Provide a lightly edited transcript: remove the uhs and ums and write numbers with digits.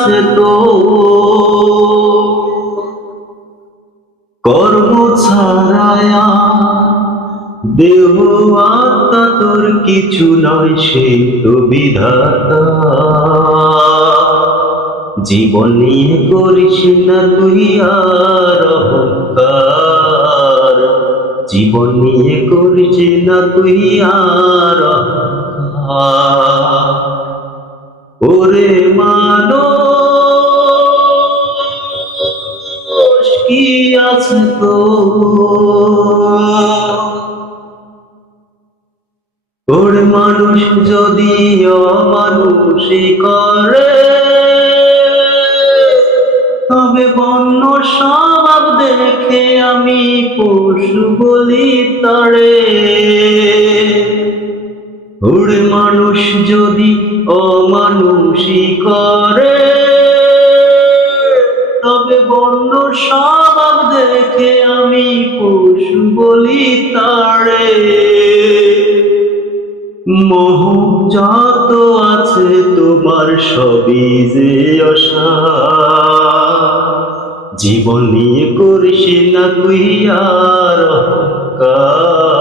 আছে তো কর্ম ছাড়ায়া দেহ আত্মা তোর কিছু নয়, সে তো বিধাতা। জীবন নিয়ে করিস না তুই আর অহংকার, জীবন নিয়ে করিস না তুই আর অহংকার। ওরে মানুষ কি আছে তো ওরে মানুষ যদি অমানুষই করে, তবে বন্য স্বভাব দেখে আমি পশু বলি তারে। ওরে মানুষ যদি অমানুষই করে, তবে বন্য স্বভাব দেখে আমি পশু বলি তারে। মোহ যত আছে তোমার সবই যে অসার, জীবন নিয়ে করিস না তুই আর অহংকার।